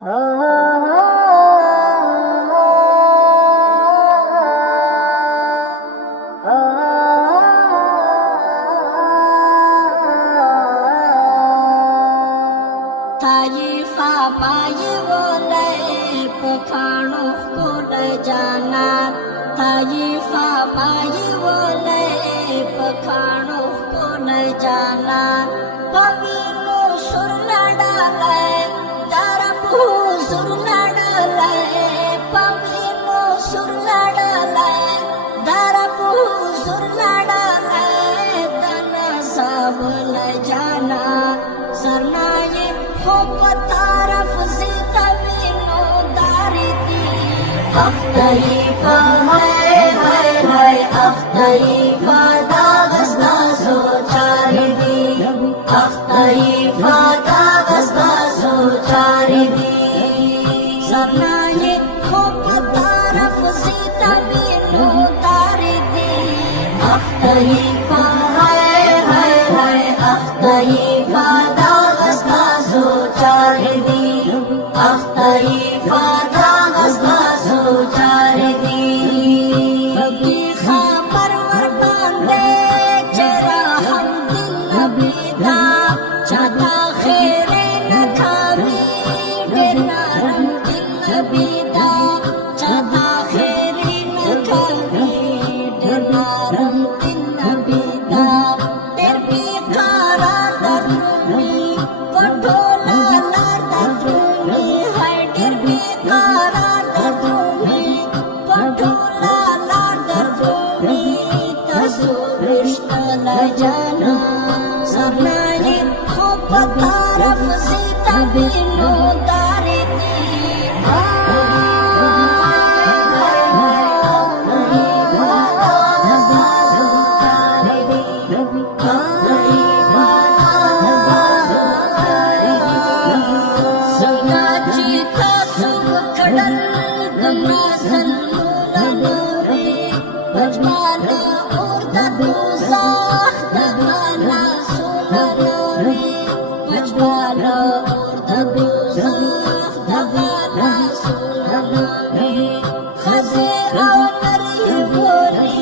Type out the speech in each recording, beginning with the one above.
ताइफा पाई बोले पखाणो कोड जाना ताइफा पाई बोले पखाणो कोड जाना पविनो सुर लड़ाले दरबू सुर लड़ाले पविनो सुर लड़ाले दरबू सुर लड़ाले दन सब ल जाना सरनाये हो पतारफ से तविनो दारी दी अख्तरीफा है अख्तरीफा दागस्ता सो चारी दी अख्तरीफा दागस्ता सो चारी दी सरनाये हो पतारफ से तविनो दारी दी अख्तरीफा है अख्तरीफा दागस्ता सो चारी दी अख्तरीफा दागस्ता सो चारी दी कभी खबर वर बांधे जरा हम दिल नबीदा चाहता खेरे न खामी डेरा हम दिल नबीदा चाहता खेरे न खामी डेरा हम दिल नबीदा तेर भी कारा दरुनी पटोला ला दरुनी है तेर भी कारा दरुनी पटोला ला दरुनी तसुरिश्ता ला जाना सरनाये हो पतारफ से तविनो दारी दी संगाचीता सुब खडल गंगा सल्लूला नोरे बजमाला उर्दा तुजाख दगाला सोला नोरे बजमाला उर्दा तुजाख दगाला सोला नोरे खजे और ये बोली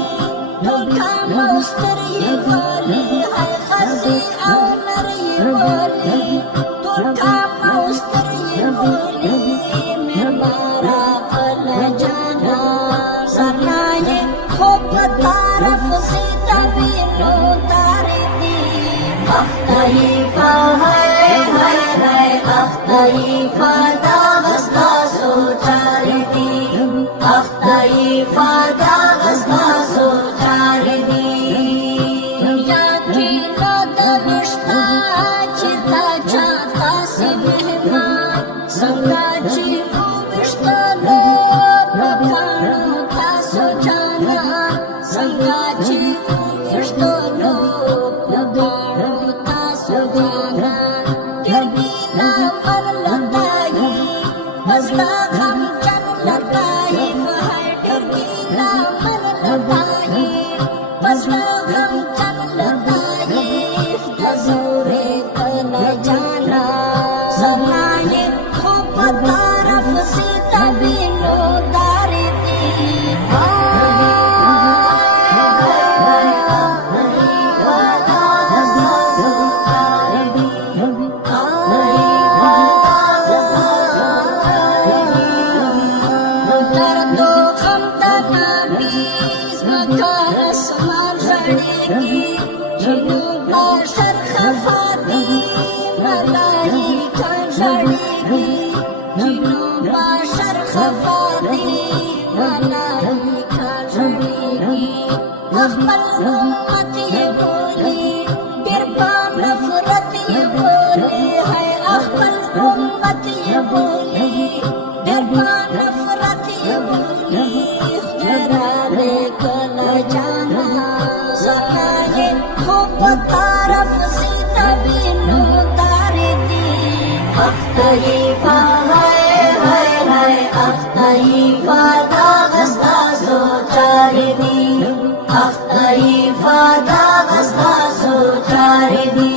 धोखा मौस्तर ये बोली है खजे और ये बोली धोखा मौस्तर ये बोली मैं मारा फल जाना सरनाये हो पतारफ से तविनो दारी दी अख्तरीफा है अख्तरीफा दागस्ता सो चारी दी अख्तरीफा दागस्ता सो चारी दी याकीनो दविश्ता चिता चाहता से मेहमान संगाची विश्ता लो पखाणो था सो जाना संगाची विश्ता लो पखाणो था सो जाना गिरगीला मन लताई बसला हम चन लताई है गिरगीला मन लताई बसला हम चन लताई तजोरे तन जाना सरनाये हो पतारफ से तविनो दारी दी दर्दो हम तनाबीज मकार असमान रड़ेगी जुनूबा शर्ख फाती मलाइका रड़ेगी जुनूबा शर्ख फाती मलाइका रड़ेगी अखबल उम्मत ये बोली बिरबा नफरत ये बोली है अखबल उम्मत ये बोली बिरबा नफरत ये बोली जरा देखो न जाना सरनाये हो पतारफ से तविनो दारी दी अख्तरीफा है अख्तरीफा दागस्ता सो चारी दी अख्तरीफा दागस्ता सो चारी दी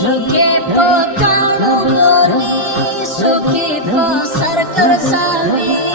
सुखे पोकाणो बोली की को सर कर सावी